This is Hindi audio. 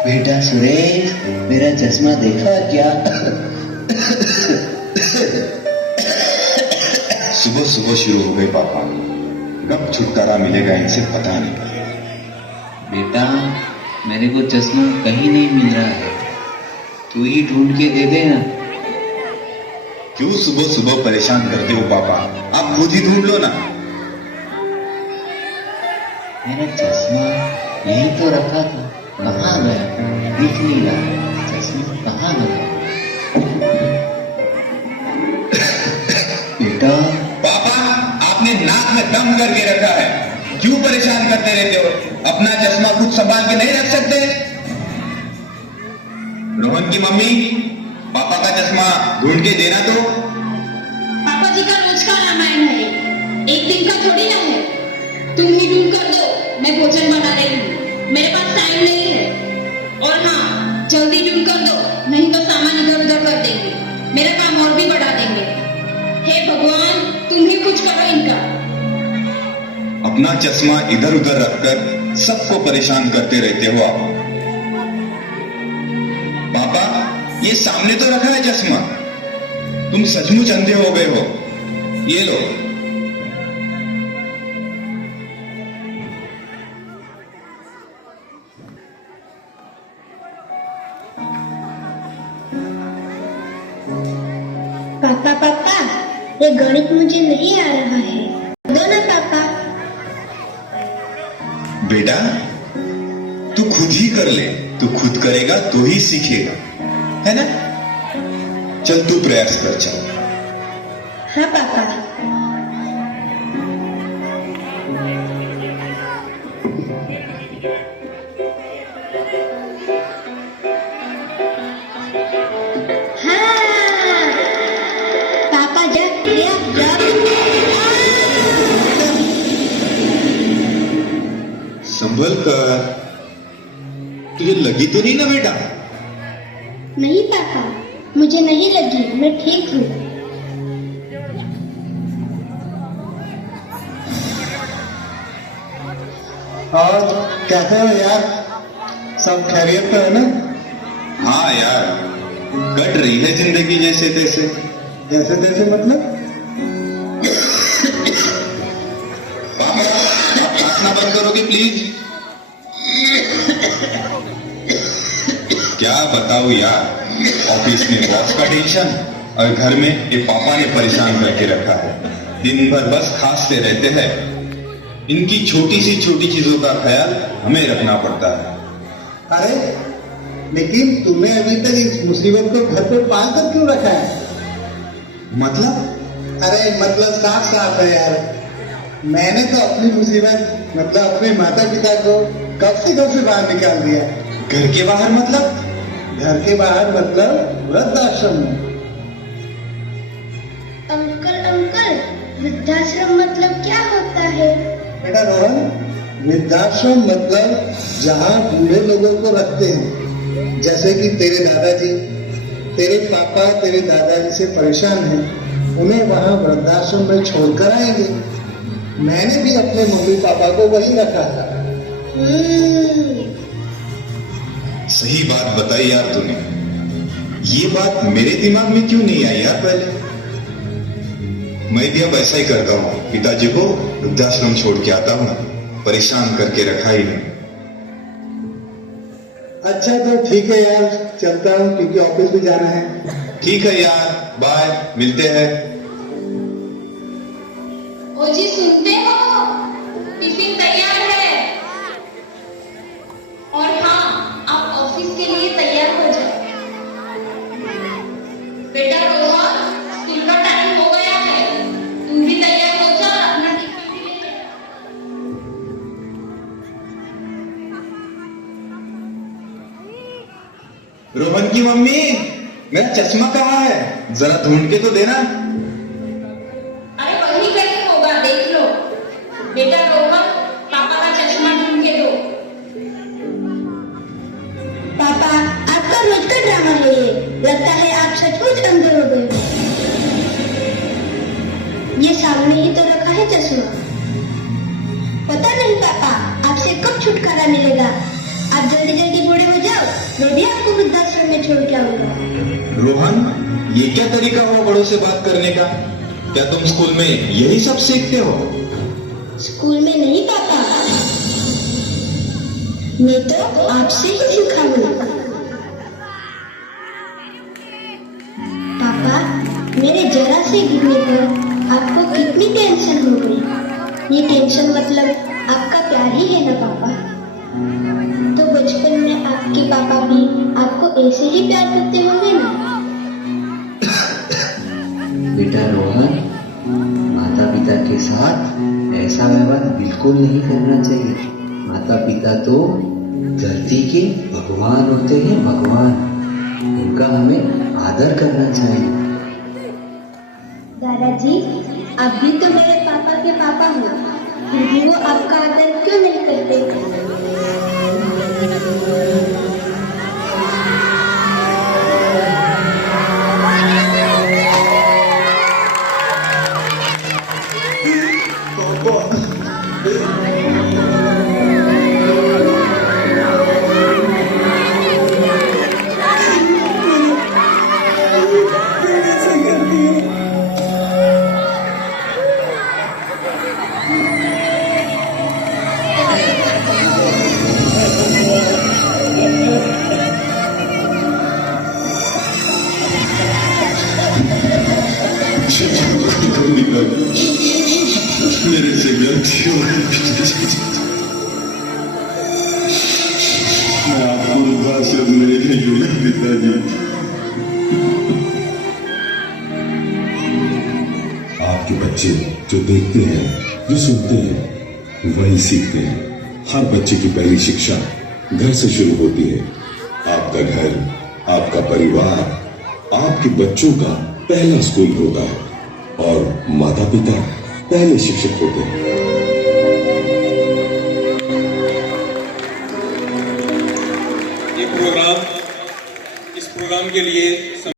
बेटा सुरेश, मेरा चश्मा देखा क्या? सुबह सुबह शुरू हो गए पापा। कब छुटकारा मिलेगा इनसे पता नहीं। बेटा, मेरे को चश्मा कहीं नहीं मिल रहा है, तू ही ढूंढ के दे देना। क्यों सुबह सुबह परेशान करते हो पापा? आप खुद ही ढूंढ लो ना। मेरा चश्मा यही तो रखा था, कहाँ गया? दिख नहीं रहा, चश्मा कहाँ गया? बेटा, पापा, आपने नाक में दम करके रखा है, क्यों परेशान करते रहते हो? अपना चश्मा खुद संभाल के नहीं रख सकते? रोहन की मम्मी, पापा का चश्मा ढूंढ के देना तो। पापा जी का रोज का रामायण है, एक दिन का थोड़ी ना है। तुम ही ढूंढ कर दो, मैं भोजन बना रही हूँ, मेरे पास टाइम नहीं है। और हाँ, जल्दी ढूंढ कर दो, नहीं तो सामान इधर उधर कर देंगे, मेरा काम और भी बढ़ा देंगे। हे भगवान, तुम ही कुछ करो इनका। अपना चश्मा इधर उधर रखकर सबको परेशान करते रहते हो आप। पापा, ये सामने तो रखा है चश्मा, तुम सचमुच अंधे हो गए हो। ये लो। पापा पापा, ये गणित मुझे नहीं आ रहा है, दो ना पापा। बेटा, तू खुद ही कर ले, तू खुद करेगा तो ही सीखेगा, है ना? चल तू प्रयास कर, चल। हाँ पापा। हाँ, पापा जब संभल कर, तुझे लगी तो नहीं ना बेटा? नहीं पापा, मुझे नहीं लगी, मैं ठीक हूँ। और कैसे हो यार, सब खैरियत तो है ना? हाँ यार, कट रही है जिंदगी जैसे तैसे। जैसे तैसे मतलब? पापा, आप काटना बंद करोगे प्लीज? क्या बताऊं यार, ऑफिस में बॉस का टेंशन और घर में ये पापा ने परेशान करके रखा है। दिन भर बस खांसते रहते हैं। इनकी छोटी चीजों का ख्याल हमें रखना पड़ता है। अरे लेकिन तुमने अभी तक इस मुसीबत को घर पे पाल कर क्यों रखा है? मतलब? अरे मतलब साफ साफ है यार, मैंने तो अपनी मुसीबत मतलब अपने माता पिता को कब से घर से बाहर निकाल दिया। घर के बाहर मतलब? घर के बाहर मतलब वृद्धाश्रम में। अंकल अंकल, वृद्धाश्रम मतलब क्या होता है? बेटा रोहन, वृद्धाश्रम मतलब जहाँ बूढ़े लोगों को रखते हैं, जैसे कि तेरे दादाजी, तेरे पापा तेरे दादाजी से परेशान हैं, उन्हें वहाँ वृद्धाश्रम में छोड़कर आएंगे। मैंने भी अपने मम्मी पापा को वही रखा था। सही बात बताई यार तूने। ये बात मेरे दिमाग में क्यों नहीं आई यार पहले? मैं भी अब ऐसा ही करता हूँ, पिताजी को वृद्धाश्रम छोड़ के आता हूँ, परेशान करके रखा ही नहीं। अच्छा तो ठीक है यार, चलता हूँ क्योंकि ऑफिस भी जाना है। ठीक है यार, बाय, मिलते हैं। ओ जी सुनते हो, टिफिन तैयार है। और हाँ, आप ऑफिस के लिए तैयार हो जाओ। बेटा रोहन, स्कूल का टाइम हो गया है, तुम भी तैयार हो जाओ, अपना टिफिन भी ले जाओ। रोहन की मम्मी, मेरा चश्मा कहाँ है? जरा ढूंढ के तो देना। अरे वही कहीं होगा, देख लो। बेटा रोहन, पापा का चश्मा ढूंढ के दो। पापा, आपका रोज का ड्रामा है ये, लगता है आप सचमुच अंधे हो गए। ये सामने ही तो रखा है चश्मा। पता नहीं पापा, आपसे कब छुटकारा मिलेगा। आप जल्दी जल्दी बूढ़े हो जाओ, मैं भी आपको वृद्धाश्रम में छोड़ के आऊंगा। रोहन, ये क्या तरीका हुआ बड़ों से बात करने का? क्या तुम स्कूल में यही सब सीखते हो? स्कूल में नहीं पापा, मैं तो आपसे ही सीखा हूँ। पापा, मेरे जरा से गिरने पर आपको कितनी टेंशन हो गई। ये टेंशन मतलब आपका प्यार ही है ना पापा। तो बचपन में आपके पापा भी आपको ऐसे ही प्यार करते होंगे ना। बेटा रोहन, माता पिता के साथ ऐसा व्यवहार बिल्कुल नहीं करना चाहिए। माता पिता तो धरती के भगवान होते हैं, भगवान। उनका हमें आदर करना चाहिए। दादाजी, आप भी तो मेरे पापा के पापा हो, फिर भी वो आपका आदर क्यों नहीं करते? मेरे से गलती हो गई। मैं आपको वृद्धाश्रम में नहीं भेजूंगा पिताजी। आपके बच्चे जो देखते हैं, जो सुनते हैं, वही सीखते हैं। हर बच्चे की पहली शिक्षा घर से शुरू होती है। आपका घर, आपका परिवार, आपके बच्चों का पहला स्कूल होता है और माता पिता पहले शिक्षक होते हैं। इस प्रोग्राम के लिए